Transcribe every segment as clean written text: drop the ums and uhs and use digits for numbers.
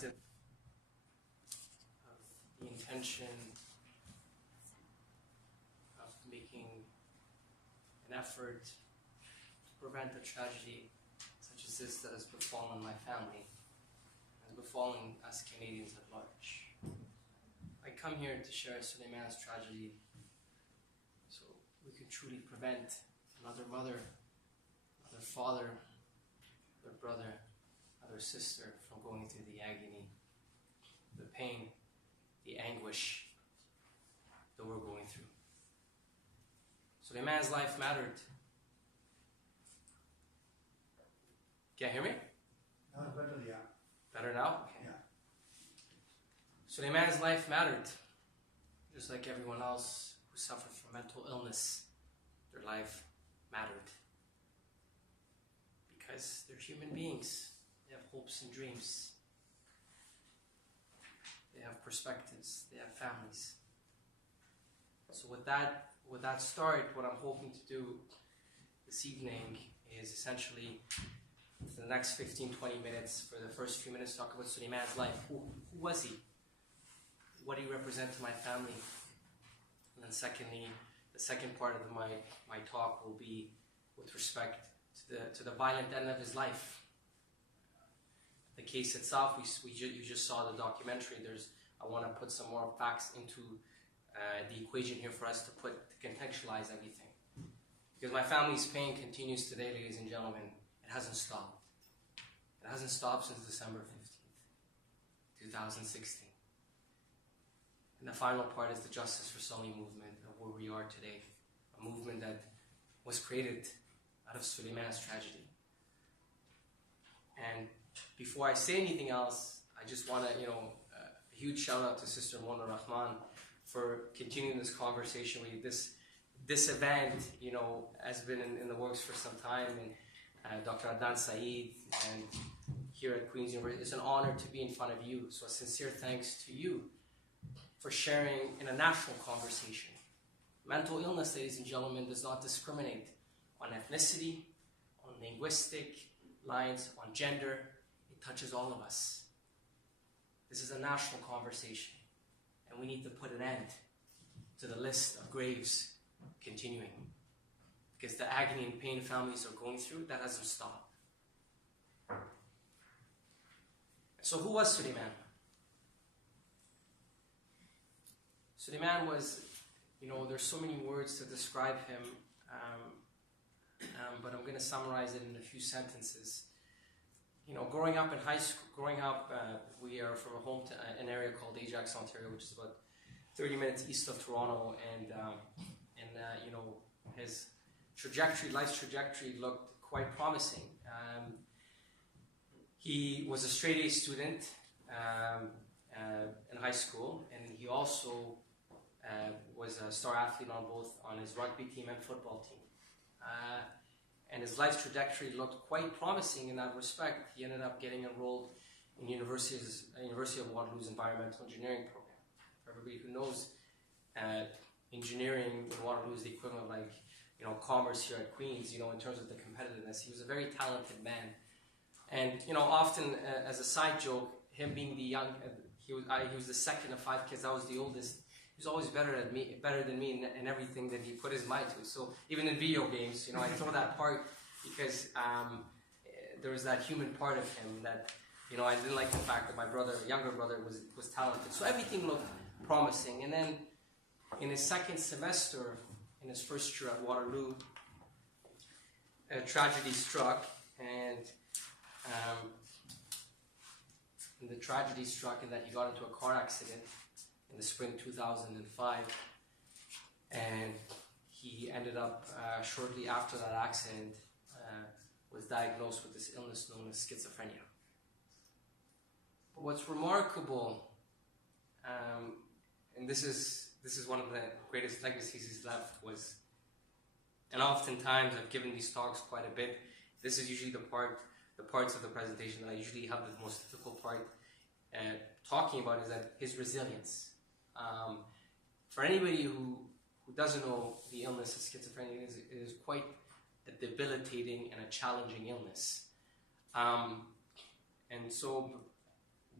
perspective of the intention of making an effort to prevent a tragedy such as this that has befallen my family, has befallen us Canadians at large. I come here to share Soleiman's tragedy so we can truly prevent another mother, another father, another brother, another sister from going through the agony, the pain, the anguish that we're going through. Soleiman's life mattered. Can you hear me? No, better, yeah. Better now? Okay. Yeah. Soleiman's life mattered, just like everyone else who suffered from mental illness. Their life mattered. Because they're human beings. They have hopes and dreams. They have perspectives. They have families. So with that start, what I'm hoping to do this evening is essentially, for the next 15-20 minutes, for the first few minutes, talk about Soleiman's life. Who was he? What did he represent to my family? And then secondly, the second part of my talk will be with respect to the violent end of his life. The case itself, you just saw the documentary. I want to put some more facts into the equation here for us to contextualize everything. Because my family's pain continues today, ladies and gentlemen. It hasn't stopped. It hasn't stopped since December 15th, 2016. And the final part is the Justice for Soli movement of where we are today. A movement that was created out of Soleiman's tragedy. And before I say anything else, I just want to, a huge shout out to Sister Mona Rahman for continuing this conversation with you. This event, has been in the works for some time, and Dr. Adnan Saeed, and here at Queen's University, it's an honor to be in front of you. So a sincere thanks to you for sharing in a national conversation. Mental illness, ladies and gentlemen, does not discriminate on ethnicity, on linguistic lines, on gender. It touches all of us. This is a national conversation, and we need to put an end to the list of graves continuing. Because the agony and pain families are going through, that hasn't stopped. So who was Soleiman? Soleiman was, there's so many words to describe him, but I'm going to summarize it in a few sentences. Growing up in high school, we are from an area called Ajax, Ontario, which is about 30 minutes east of Toronto, and his life's trajectory looked quite promising. He was a straight A student in high school, and he also was a star athlete on his rugby team and football team. And his life's trajectory looked quite promising in that respect. He ended up getting enrolled in University of Waterloo's environmental engineering program. For everybody who knows, engineering in Waterloo is the equivalent of commerce here at Queen's, in terms of the competitiveness. He was a very talented man. And, often as a side joke, him being the young, he was the second of 5 kids. I was the oldest. He was always better than me in everything that he put his mind to. So even in video games, I throw that part because there was that human part of him that, I didn't like the fact that my younger brother was talented. So everything looked promising. And then in his second semester, in his first year at Waterloo, a tragedy struck, and the tragedy struck in that he got into a car accident in the spring 2005, and he ended up shortly after that accident was diagnosed with this illness known as schizophrenia. But what's remarkable, and this is one of the greatest legacies he's left, and oftentimes I've given these talks quite a bit. This is usually the parts of the presentation that I usually have the most difficult part talking about, is that his resilience. For anybody who doesn't know the illness of schizophrenia, it is quite a debilitating and a challenging illness. And so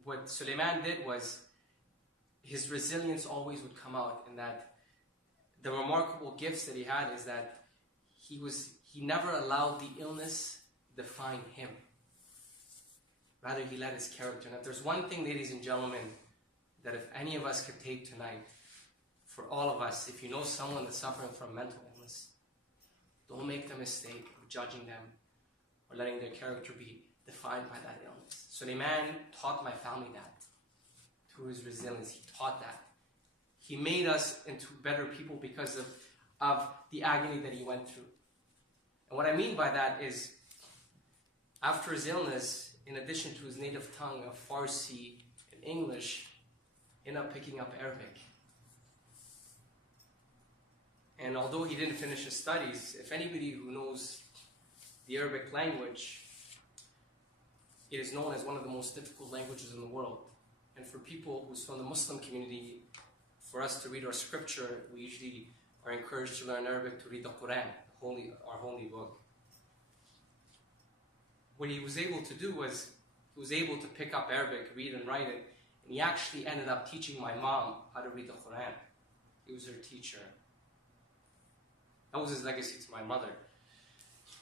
what Soleiman did was, his resilience always would come out, and that the remarkable gifts that he had is that he never allowed the illness define him. Rather, he let his character. And if there's one thing, ladies and gentlemen, that if any of us could take tonight, for all of us, if you know someone that's suffering from mental illness, don't make the mistake of judging them or letting their character be defined by that illness. Soleiman taught my family that. Through his resilience, he taught that. He made us into better people because of the agony that he went through. And what I mean by that is, after his illness, in addition to his native tongue of Farsi and English, he ended up picking up Arabic. And although he didn't finish his studies, if anybody who knows the Arabic language, it is known as one of the most difficult languages in the world. And for people who's from the Muslim community, for us to read our scripture, we usually are encouraged to learn Arabic to read the Quran, our holy book. What he was able to do was, he was able to pick up Arabic, read and write it, and he actually ended up teaching my mom how to read the Quran. He was her teacher. That was his legacy to my mother.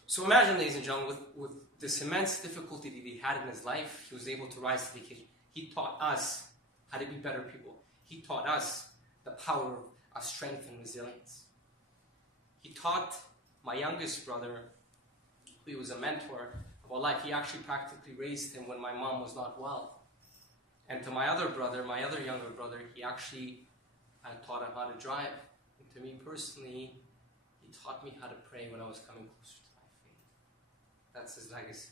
So imagine, ladies and gentlemen, with this immense difficulty that he had in his life, he was able to rise to the occasion. He taught us how to be better people. He taught us the power of strength and resilience. He taught my youngest brother, who was a mentor, about life. He actually practically raised him when my mom was not well. And to my other brother, my other younger brother, he actually taught him how to drive. And to me personally, he taught me how to pray when I was coming closer to my faith. That's his legacy.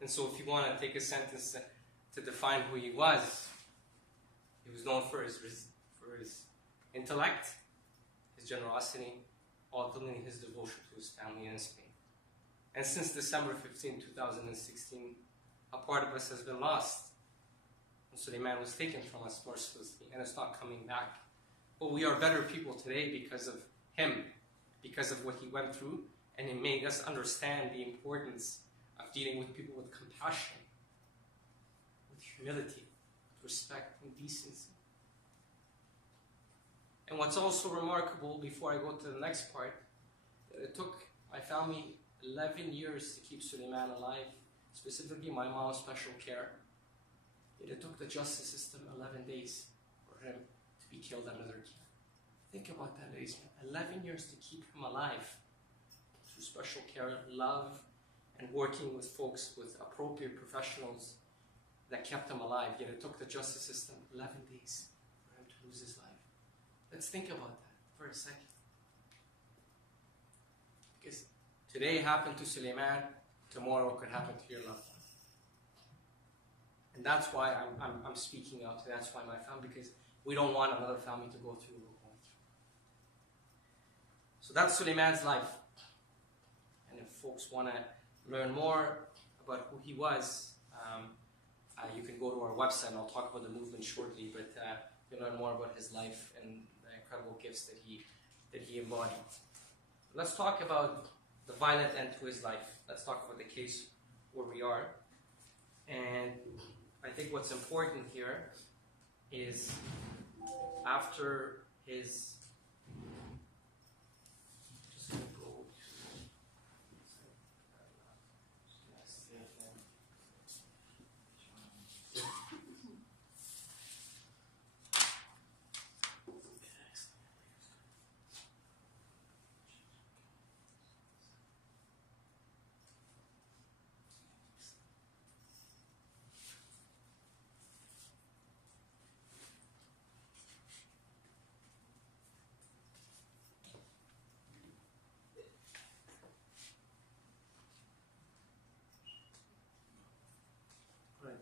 And so if you want to take a sentence to define who he was known for his intellect, his generosity, ultimately his devotion to his family and his faith. And since December 15, 2016, a part of us has been lost. And Soleiman was taken from us mercilessly, and it's not coming back. But we are better people today because of him, because of what he went through, and it made us understand the importance of dealing with people with compassion, with humility, with respect and decency. And what's also remarkable, before I go to the next part, that it took my family 11 years to keep Soleiman alive, specifically my mom's special care. Yet it took the justice system 11 days for him to be killed under their care. Think about that, ladies and gentlemen. 11 years to keep him alive through special care, love, and working with folks, with appropriate professionals that kept him alive. Yet it took the justice system 11 days for him to lose his life. Let's think about that for a second. Because today happened to Soleiman, tomorrow could happen to your loved one. And that's why I'm speaking out today. That's why my family, because we don't want another family to go through what we're going through. So that's Soleiman's life. And if folks want to learn more about who he was, you can go to our website, and I'll talk about the movement shortly, but you can learn more about his life and the incredible gifts that he embodied. Let's talk about the violent end to his life. Let's talk about the case where we are. And I think what's important here is after his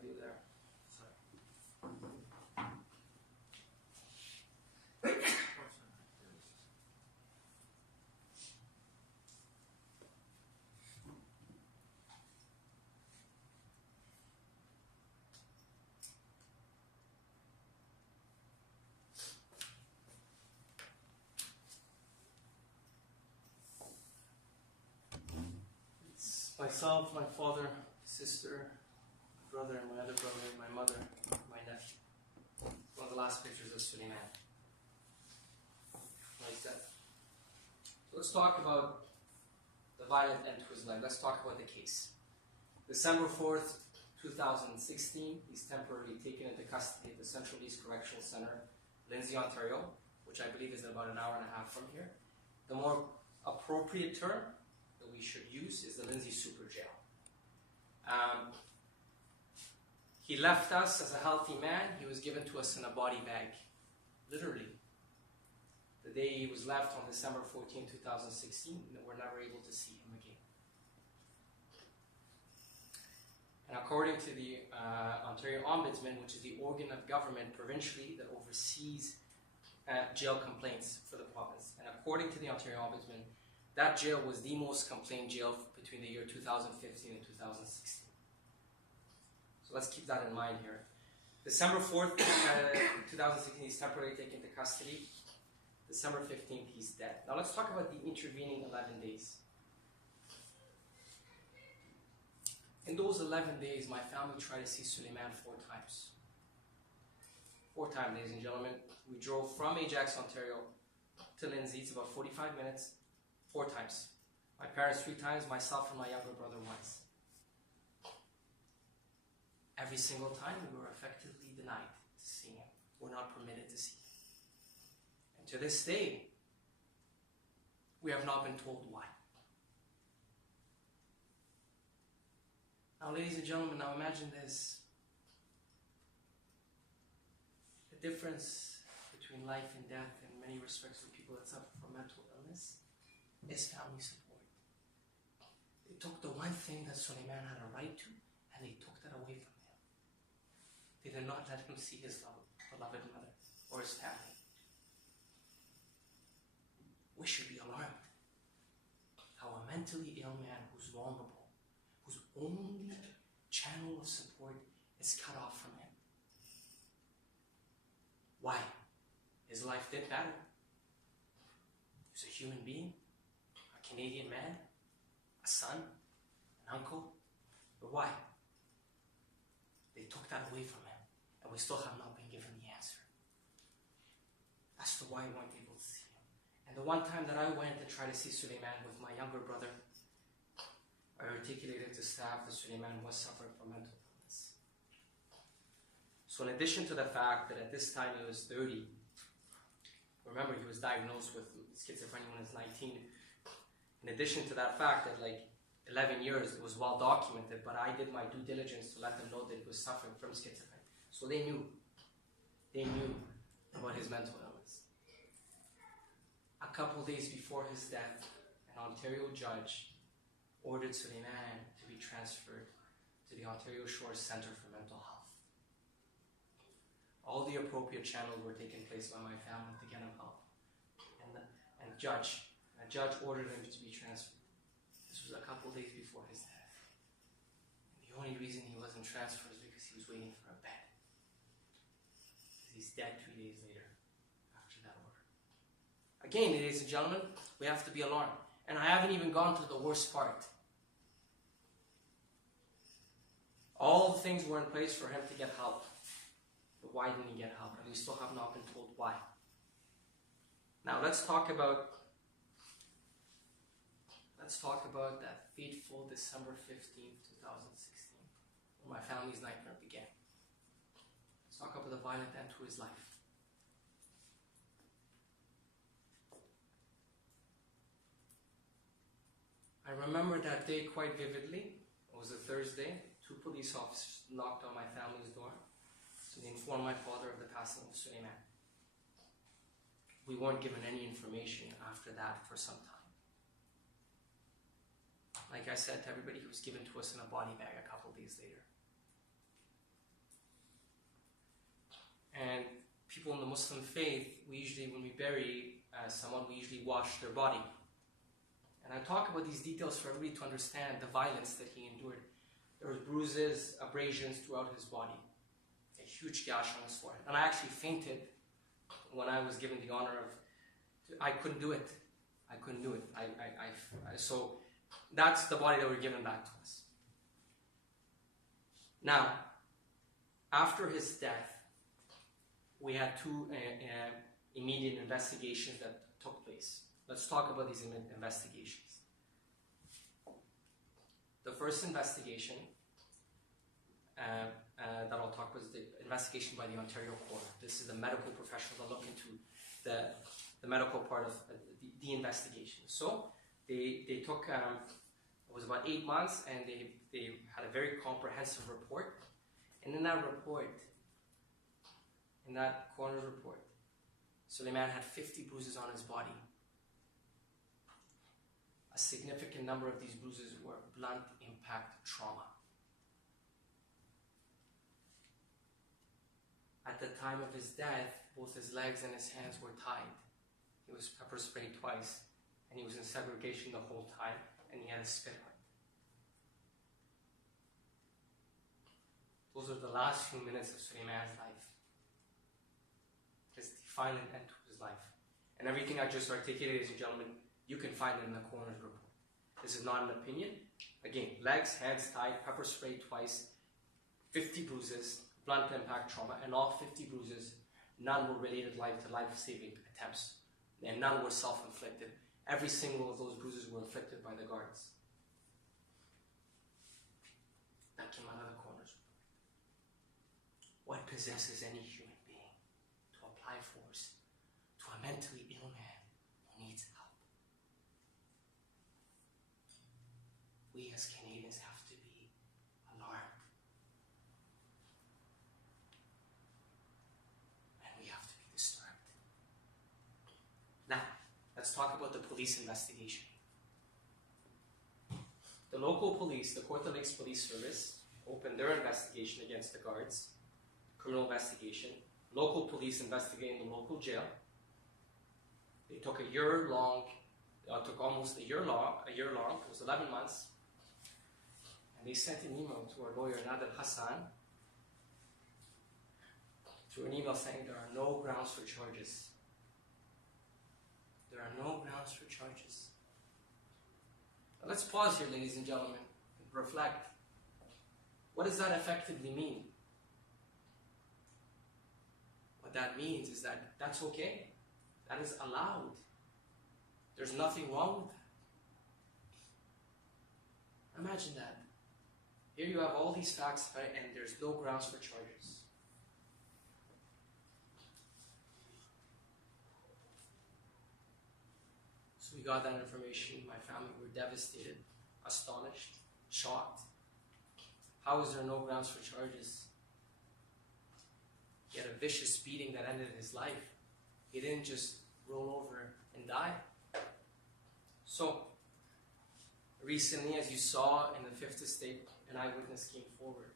do there. It's myself, my father, sister, brother and my other brother and my mother, my nephew. One of the last pictures of Soleiman. Like that. So let's talk about the violent end to his life. Let's talk about the case. December 4th, 2016, he's temporarily taken into custody at the Central East Correctional Centre, Lindsay, Ontario, which I believe is about an hour and a half from here. The more appropriate term that we should use is the Lindsay Super Jail. He left us as a healthy man. He was given to us in a body bag, literally. The day he was left on December 14, 2016, we're never able to see him again. And according to the Ontario Ombudsman, which is the organ of government provincially that oversees jail complaints for the province, and according to the Ontario Ombudsman, that jail was the most complained jail between the year 2015 and 2016. So let's keep that in mind here. December 4th, 2016, he's temporarily taken into custody. December 15th, he's dead. Now let's talk about the intervening 11 days. In those 11 days, my family tried to see Soleiman 4 times. 4 times, ladies and gentlemen. We drove from Ajax, Ontario to Lindsay. It's about 45 minutes. 4 times. My parents 3 times, myself and my younger brother once. Every single time we were effectively denied to see him. We're not permitted to see him. And to this day, we have not been told why. Now, ladies and gentlemen, now imagine this. The difference between life and death in many respects for people that suffer from mental illness is family support. They took the one thing that Soleiman had a right to, and they took that away from him. They did not let him see his beloved mother or his family. We should be alarmed how a mentally ill man who's vulnerable, whose only channel of support is cut off from him. Why? His life did matter. He was a human being, a Canadian man, a son, an uncle. But why? They took that away from him, and we still have not been given the answer as to why we weren't able to see him. And the one time that I went to try to see Soleiman with my younger brother, I articulated to staff that Soleiman was suffering from mental illness. So in addition to the fact that at this time he was 30, remember he was diagnosed with schizophrenia when he was 19. In addition to that fact that like 11 years, it was well documented, but I did my due diligence to let them know that he was suffering from schizophrenia. So they knew about his mental illness. A couple days before his death, an Ontario judge ordered Soleiman to be transferred to the Ontario Shores Centre for Mental Health. All the appropriate channels were taking place by my family to get him help. And a judge ordered him to be transferred. This was a couple days before his death. And the only reason he wasn't transferred is because he was waiting for a bed. Because he's dead 3 days later after that order. Again, ladies and gentlemen, we have to be alarmed. And I haven't even gone to the worst part. All the things were in place for him to get help. But why didn't he get help? And we still have not been told why. Now let's talk about that fateful December 15th, 2016, when my family's nightmare began. Let's talk about the violent end to his life. I remember that day quite vividly. It was a Thursday. 2 police officers knocked on my family's door to inform my father of the passing of Soleiman. We weren't given any information after that for some time. Like I said to everybody, he was given to us in a body bag a couple days later. And people in the Muslim faith, we usually, when we bury someone, we usually wash their body. And I talk about these details for everybody to understand the violence that he endured. There were bruises, abrasions throughout his body. A huge gash on his forehead. And I actually fainted when I was given the honor of... I couldn't do it. So that's the body that were given back to us. Now, after his death, we had two immediate investigations that took place. Let's talk about these investigations. The first investigation that I'll talk about is the investigation by the Ontario Court. This is the medical professionals that look into the medical part of the investigation. So they took, it was about 8 months, and they had a very comprehensive report. And in that report, in that coroner's report, Soleiman had 50 bruises on his body. A significant number of these bruises were blunt impact trauma. At the time of his death, both his legs and his hands were tied. He was pepper sprayed twice, and he was in segregation the whole time, and he had a spit out. Those are the last few minutes of Soleiman's life. His final end to his life. And everything I just articulated, ladies and gentlemen, you can find it in the coroner's report. This is not an opinion. Again, legs, hands tied, pepper sprayed twice, 50 bruises, blunt impact trauma, and all 50 bruises, none were related to life-saving attempts, and none were self-inflicted. Every single of those bruises were inflicted by the guards. That came out of the coroner's report. What possesses any human being to apply force to a mentally ill man who needs help? We as Canadians have to be alarmed. And we have to be disturbed. Now, let's talk about the police investigation. The local police, the Court Lakes Police Service, opened their investigation against the guards, criminal investigation. Local police investigating the local jail. They took a year long, took almost a year long, it was 11 months. And they sent an email to our lawyer, Nadal Hassan, through an email saying there are no grounds for charges. There are no grounds for charges. Now let's pause here, ladies and gentlemen, and reflect. What does that effectively mean? What that means is that that's okay. That is allowed. There's nothing wrong with that. Imagine that. Here you have all these facts, right, and there's no grounds for charges. So we got that information. My family were devastated, astonished, shocked. How is there no grounds for charges? He had a vicious beating that ended his life. He didn't just roll over and die. So, recently, as you saw in the Fifth Estate, an eyewitness came forward.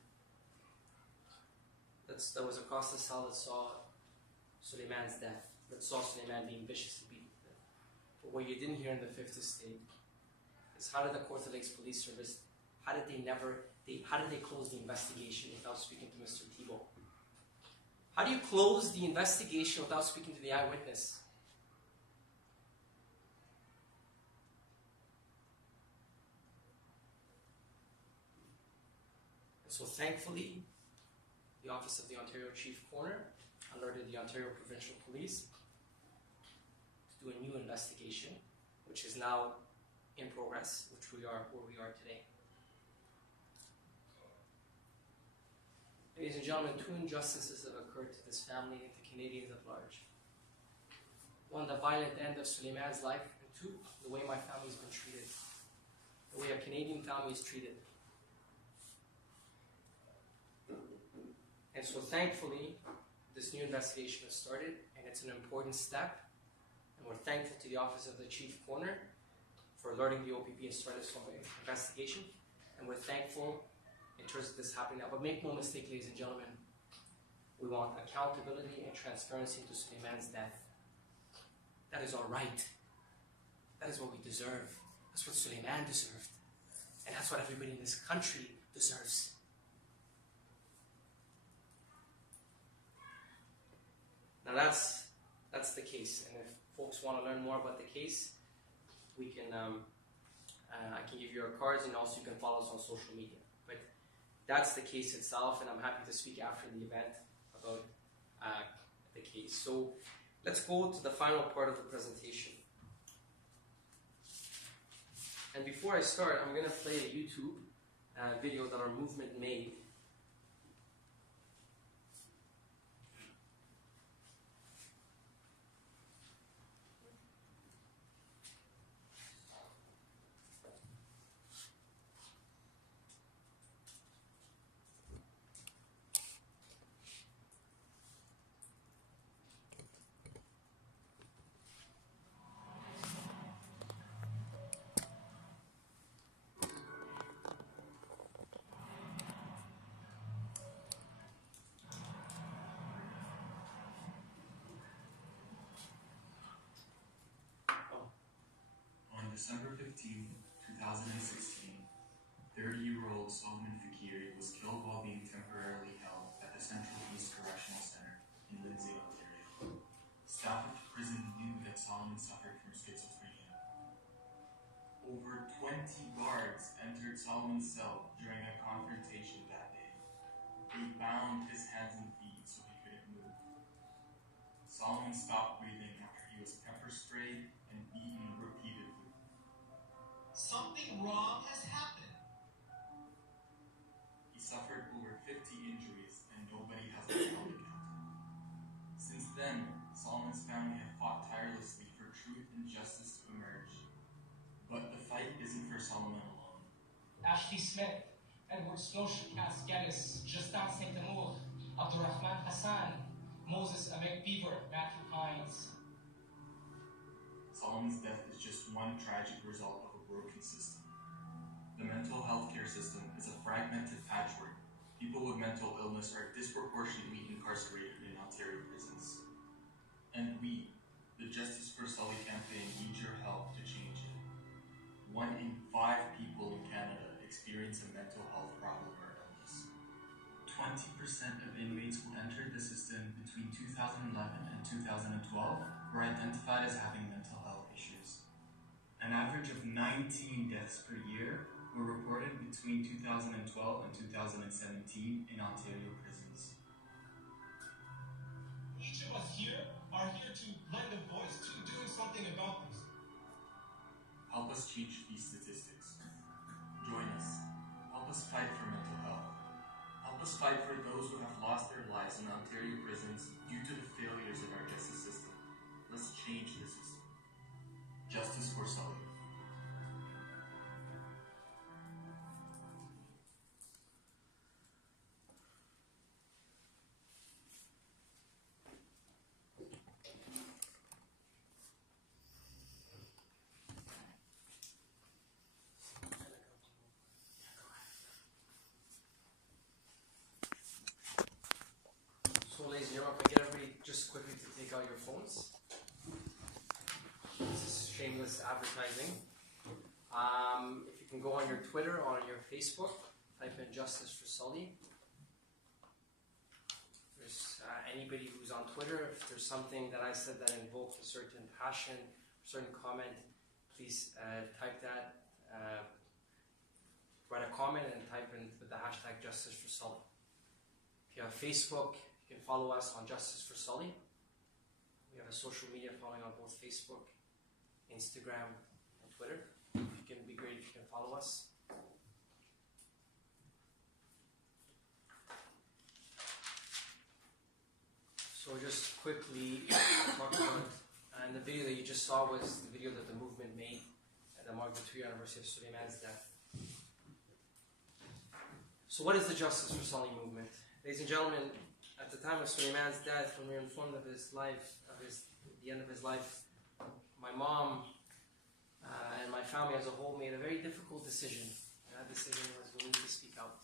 That was across the cell that saw Soleiman's death, that saw Soleiman being viciously beaten to death. But what you didn't hear in the Fifth Estate is how did the Court Lakes Police Service, how did they close the investigation without speaking to Mr. Thibault? How do you close the investigation without speaking to the eyewitness? And so thankfully, the Office of the Ontario Chief Coroner alerted the Ontario Provincial Police to do a new investigation, which is now in progress, where we are today. Ladies and gentlemen, two injustices have occurred to this family and to Canadians at large. One, the violent end of Soleiman's life, and two, the way my family's been treated, the way a Canadian family is treated. And so thankfully, this new investigation has started, and it's an important step, and we're thankful to the Office of the Chief Coroner for alerting the OPP and starting this investigation, and we're thankful in terms of this happening now. But make no mistake, ladies and gentlemen, we want accountability and transparency into Soleiman's death. That is our right. That is what we deserve. That's what Soleiman deserved. And that's what everybody in this country deserves. Now that's the case. And if folks want to learn more about the case, we can, I can give you our cards, and also you can follow us on social media. But that's the case itself, and I'm happy to speak after the event about the case. So let's go to the final part of the presentation. And before I start, I'm going to play a YouTube video that our movement made. December 15, 2016, 30-year-old Soleiman Faqiri was killed while being temporarily held at the Central East Correctional Center in Lindsay, Ontario. Staff at the prison knew that Soleiman suffered from schizophrenia. Over 20 guards entered Soleiman's cell during a confrontation that day. They bound his hands and feet so he couldn't move. Soleiman stopped breathing after he was pepper sprayed and beaten repeatedly. Something wrong has happened. He suffered over 50 injuries and nobody has been held accountable. Since then, Soleiman's family have fought tirelessly for truth and justice to emerge. But the fight isn't for Soleiman alone. Ashley Smith, Edward Scotia, Cass Geddes, Justin Saint-Amour, Abdurrahman Hassan, Moses Avec Beaver, Matthew Hines. Soleiman's death is just one tragic result of a broken system. The mental health care system is a fragmented patchwork. People with mental illness are disproportionately incarcerated in Ontario prisons. And we, the Justice for Soli campaign, need your help to change it. 1 in 5 people in Canada experience a mental health problem or illness. 20% of inmates who entered the system between 2011 and 2012 were identified as having mental health issues. An average of 19 deaths per year were reported between 2012 and 2017 in Ontario prisons. Each of us here are here to lend a voice to doing something about this. Help us change these statistics. Join us. Help us fight for mental health. Help us fight for those who have lost their lives in Ontario prisons due to the failures of our justice system. Let's change the system. Justice for Soli. So, ladies and gentlemen, if I get everybody just quickly to take out your phones. This is shameless advertising. If you can go on your Twitter or on your Facebook, type in Justice for Soli. If there's anybody who's on Twitter, if there's something that I said that invoked a certain passion, a certain comment, please type that, write a comment and type in with the hashtag Justice for Soli. If you have Facebook, you can follow us on Justice for Soli. We have a social media following on both Facebook, Instagram, and Twitter. It can be great if you can follow us. So just quickly talk about, and the video that you just saw was the video that the movement made at the marked the 2-year anniversary of Soleiman's death. So what is the Justice for Soli movement? Ladies and gentlemen, at the time of Soleiman's death, when we were informed of his life, the end of his life, my mom and my family as a whole made a very difficult decision. And that decision was we need to speak out.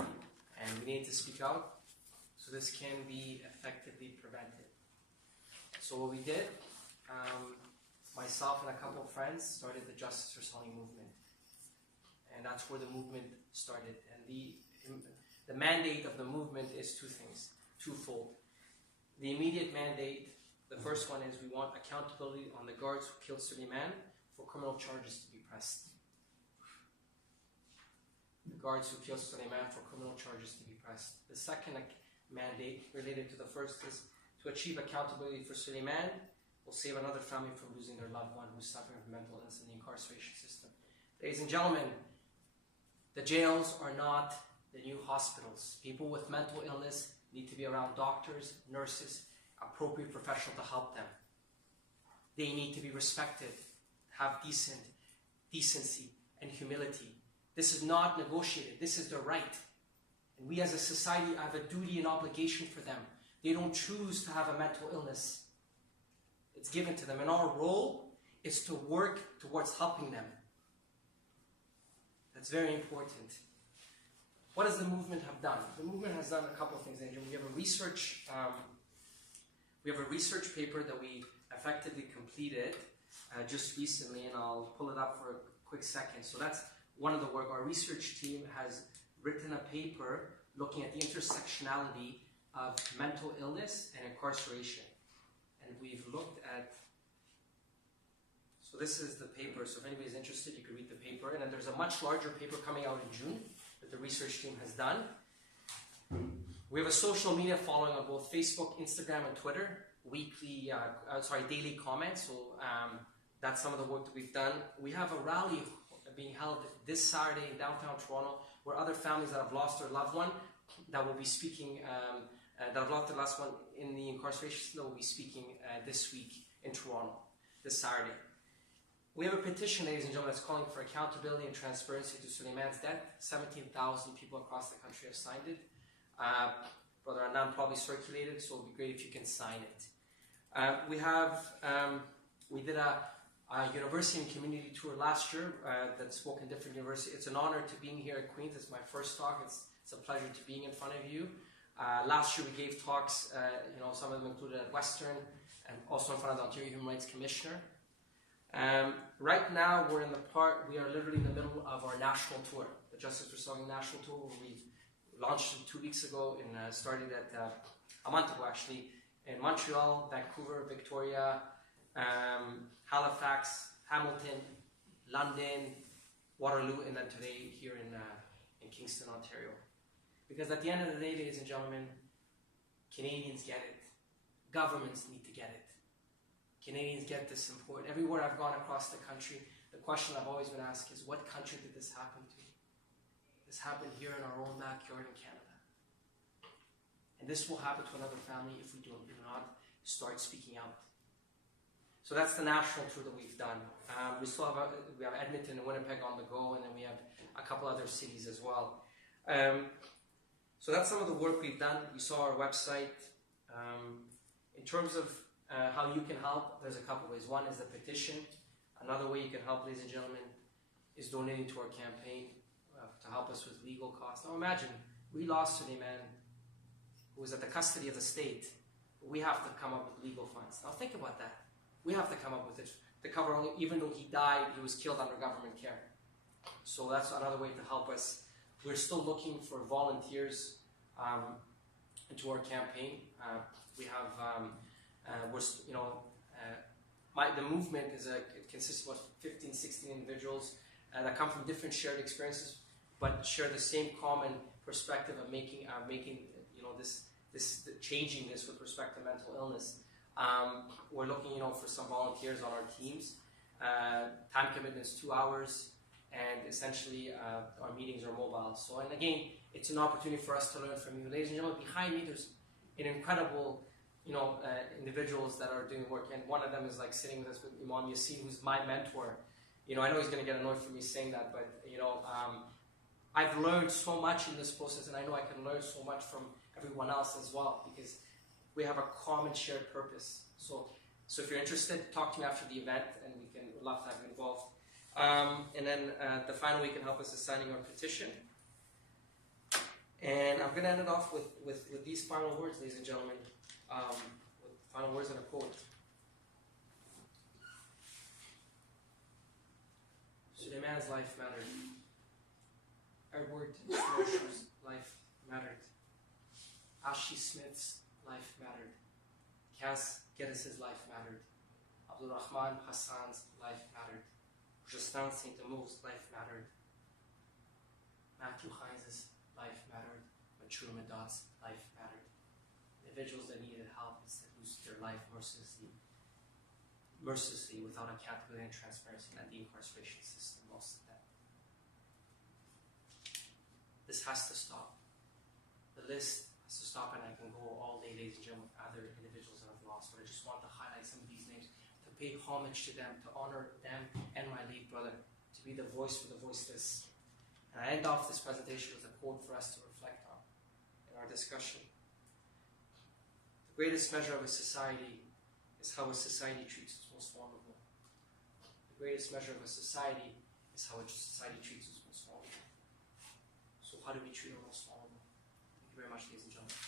And we need to speak out so this can be effectively prevented. So what we did, myself and a couple of friends started the Justice for Soli movement. And that's where the movement started. And the mandate of the movement is twofold. The immediate mandate, the first one is we want accountability on the guards who killed Soleiman for criminal charges to be pressed. the guards who killed Soleiman for criminal charges to be pressed. The second mandate related to the first is to achieve accountability for Soleiman will save another family from losing their loved one who's suffering from mental illness in the incarceration system. Ladies and gentlemen, the jails are not the new hospitals. People with mental illness need to be around doctors, nurses, appropriate professionals to help them. They need to be respected, have decency and humility. This is not negotiated. This is their right. And we as a society have a duty and obligation for them. They don't choose to have a mental illness. It's given to them. And our role is to work towards helping them. That's very important. What does the movement have done? The movement has done a couple of things, Angel. We have a research paper that we effectively completed just recently, and I'll pull it up for a quick second. So that's one of the work. Our research team has written a paper looking at the intersectionality of mental illness and incarceration. And we've looked at, so this is the paper, so if anybody's interested, you can read the paper. And then there's a much larger paper coming out in June that the research team has done. We have a social media following on both Facebook, Instagram, and Twitter. Daily comments. So that's some of the work that we've done. We have a rally being held this Saturday in downtown Toronto, where other families that have lost their loved one that will be speaking, that have lost their last one in the incarceration system, will be speaking this week in Toronto, this Saturday. We have a petition, ladies and gentlemen, that's calling for accountability and transparency to Soleiman's death. 17,000 people across the country have signed it. Brother Anand probably circulated, so it would be great if you can sign it. We did a university and community tour last year that spoke in different universities. It's an honor to being here at Queen's. It's my first talk. It's a pleasure to being in front of you. Last year we gave talks, some of them included at Western and also in front of the Ontario Human Rights Commissioner. Right now we are literally in the middle of our national tour, the Justice for Soleiman national tour, where we launched 2 weeks ago and started at a month ago actually, in Montreal, Vancouver, Victoria, Halifax, Hamilton, London, Waterloo, and then today here in Kingston, Ontario. Because at the end of the day, ladies and gentlemen, Canadians get it. Governments need to get it. Canadians get this important. Everywhere I've gone across the country, the question I've always been asked is, what country did this happen to? This happened here in our own backyard in Canada. And this will happen to another family if we do not start speaking out. So that's the national tour that we've done. We have Edmonton and Winnipeg on the go, and then we have a couple other cities as well. So that's some of the work we've done. You saw our website. In terms of how you can help, there's a couple ways. One is the petition. Another way you can help, ladies and gentlemen, is donating to our campaign to help us with legal costs. Now imagine, we lost Soleiman, who was at the custody of the state. We have to come up with legal funds. Now think about that. We have to come up with it to cover, even though he died, he was killed under government care. So that's another way to help us. We're still looking for volunteers into our campaign. We have, the movement it consists of 15, 16 individuals that come from different shared experiences, but share the same common perspective of changing this with respect to mental illness. We're looking, for some volunteers on our teams. Time commitment's 2 hours, and essentially our meetings are mobile. So, and again, it's an opportunity for us to learn from you. Ladies and gentlemen, behind me there's an incredible, individuals that are doing work, and one of them is like sitting with us with Imam Yassin, who's my mentor. I know he's going to get annoyed for me saying that, but I've learned so much in this process, and I know I can learn so much from everyone else as well, because we have a common shared purpose. So if you're interested, talk to me after the event, and we'd love to have you involved. And then the final way you can help us is signing our petition. And I'm going to end it off with these final words, ladies and gentlemen. With final words and a quote. Soleiman's life mattered. Edward Schroeder's life mattered. Ashi Smith's life mattered. Cass Geddes' life mattered. Abdulrahman Hassan's life mattered. Justin Saint-Amour's life mattered. Matthew Hines' life mattered. Mature Madot's life mattered. Individuals that needed help instead lose their life mercilessly without accountability and transparency, and the incarceration system lost them. This has to stop. The list has to stop, and I can go all day, ladies and gentlemen, with other individuals that I've lost, but I just want to highlight some of these names, to pay homage to them, to honor them and my late brother, to be the voice for the voiceless. And I end off this presentation with a quote for us to reflect on in our discussion. The greatest measure of a society is how a society treats its most vulnerable. The greatest measure of a society is how a society treats its most vulnerable. So how do we treat our most vulnerable? Thank you very much, ladies and gentlemen.